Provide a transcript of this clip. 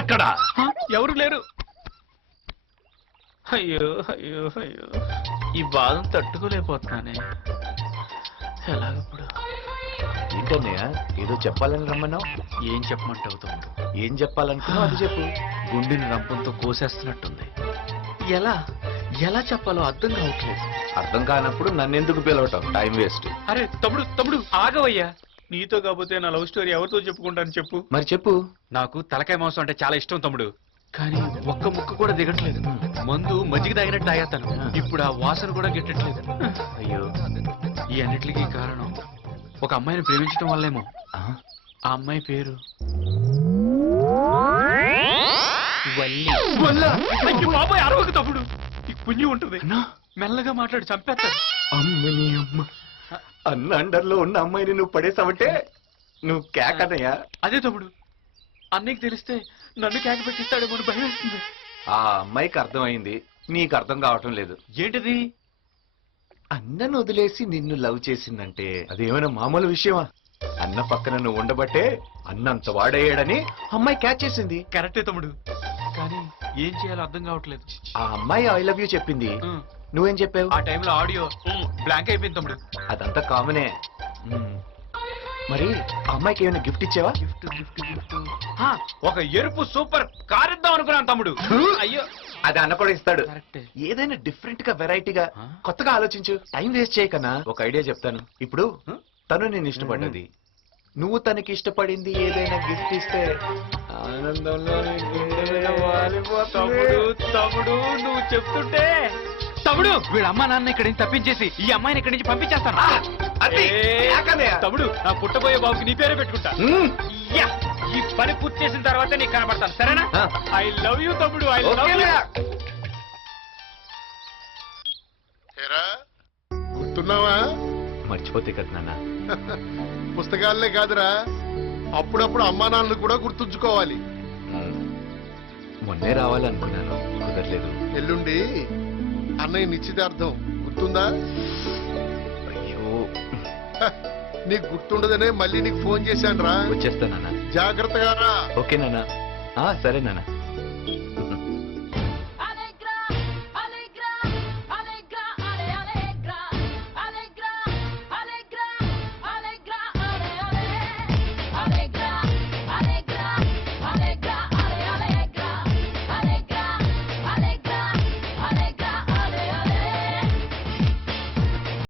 అక్కడ ఎవరు లేరు. అయ్యో అయ్యో అయ్యో, ఈ బాధను తట్టుకోలేకపోతున్నానే. ఎలాగప్పుడు? ఏంటన్నయ్య ఏదో చెప్పాలని రమ్మన్నావు? ఏం చెప్పమంటావు తమ్ముడు? ఏం చెప్పాలనుకున్నావు అది చెప్పు. గుండెని రంపంతో కోసేస్తున్నట్టుంది. ఎలా ఎలా చెప్పాలో అర్థం కావట్లేదు. అర్థం కానప్పుడు నన్నెందుకు పిలవటం? Time waste. అరే తమ్ముడు తమ్ముడు ఆగవయ్యా. నీతో కాకపోతే నా లవ్ స్టోరీ ఎవరితో చెప్పుకుంటాను చెప్పు. మరి చెప్పు. నాకు తలకాయ మాంసం అంటే చాలా ఇష్టం తమ్ముడు, కానీ ఒక్క ముక్క కూడా దిగట్లేదు. మందు మజ్జిగ తాగినట్టు తాగేస్తాను. ఇప్పుడు ఆ వాసన కూడా గిట్టట్లేదు. అయ్యో, ఈ అన్నిటికీ కారణం ఒక అమ్మాయిని ప్రేమించడం వల్లేమో. ఆ? ఆ అమ్మాయి పేరు బాబాయ్. అరవకు తమ్ముడు, ఈ పుణ్యం ఉంటుంది. మెల్లగా మాట్లాడి చంపేస్తాడు. అమ్మని అమ్మ, అన్న అండర్లో ఉన్న అమ్మాయిని నువ్వు పడేసావంటే నువ్వు కేకనయ్యా. అదే తమ్ముడు, అన్నయ్యకి తెలిస్తే నన్ను కేక పెట్టిస్తాడేమో అని భయం వేస్తుంది. ఆ అమ్మాయికి అర్థమైంది, నీకు అర్థం కావటం లేదు. ఏంటిది? అన్నను వదిలేసి నిన్ను లవ్ చేసిందంటే అదేమైనా మామూలు విషయమా? అన్న పక్కన నువ్వు ఉండబట్టే అన్నంత వాడయ్యాడని అమ్మాయి క్యాచ్ చేసింది. కరెక్టే తమ్ముడు, కానీ ఏం చేయాలో అర్థం కావట్లేదు. ఆ అమ్మాయి ఐ లవ్ యూ చెప్పింది, నువ్వేం చెప్పావు? ఆ టైంలో ఆడియో బ్లాంక్ అయిపోయింది తమ్ముడు. అదంతా కామనే. మరి ఆ అమ్మాయికి ఏమైనా గిఫ్ట్ ఇచ్చావా? గిఫ్ట్ గిఫ్ట్ గిఫ్ట్ ఒక ఎరుపు సూపర్ కార్ ఇద్దాం అనుకున్నాను తమ్ముడు. అయ్యో, అది అన్న కూడా ఇస్తాడు. కరెక్టే. ఏదైనా డిఫరెంట్ గా వెరైటీగా కొత్తగా ఆలోచించు. టైం వేస్ట్ చేయకన్నా ఒక ఐడియా చెప్తాను. ఇప్పుడు తను నేను ఇష్టపడ్డది, నువ్వు తనకి ఇష్టపడింది ఏదైనా గిఫ్ట్ ఇస్తే ఆనందంలో నీ గుండె మీద వాలిపోతుంది. తమ్ముడు తమ్ముడు నువ్వు చెప్తుంటే తమ్ముడు వీళ్ళ అమ్మా నాన్న ఇక్కడి నుంచి తప్పించేసి ఈ అమ్మాయిని ఇక్కడి నుంచి పంపించేస్తాను. అది ఏకనయ్య. తమ్ముడు నా పుట్టబోయే బాబుకి నీ పేరే పెట్టుకుంటా. యా, ఈ పని పూర్తి చేసిన తర్వాత నీకు కనబడతాను, సరేనా? ఐ లవ్ యూ తమ్ముడు, ఐ లవ్ యూ. గుర్తున్నావా? మర్చిపోతే కదా నాన్న. పుస్తకాలనే కాదురా, అప్పుడప్పుడు అమ్మా నాన్నలు కూడా గుర్తుంచుకోవాలి. మొన్నే రావాలనుకున్నాను, కుదరలేదు. ఎల్లుండి అన్నయ్య నిశ్చితార్థం గుర్తుందా? అయ్యో, నీకు గుర్తుండదనే మళ్ళీ నీకు ఫోన్ చేశాను రా. వచ్చేస్తా నాన్న. జాగ్రత్తగా రా. ఓకే నాన్న. సరే నాన్న.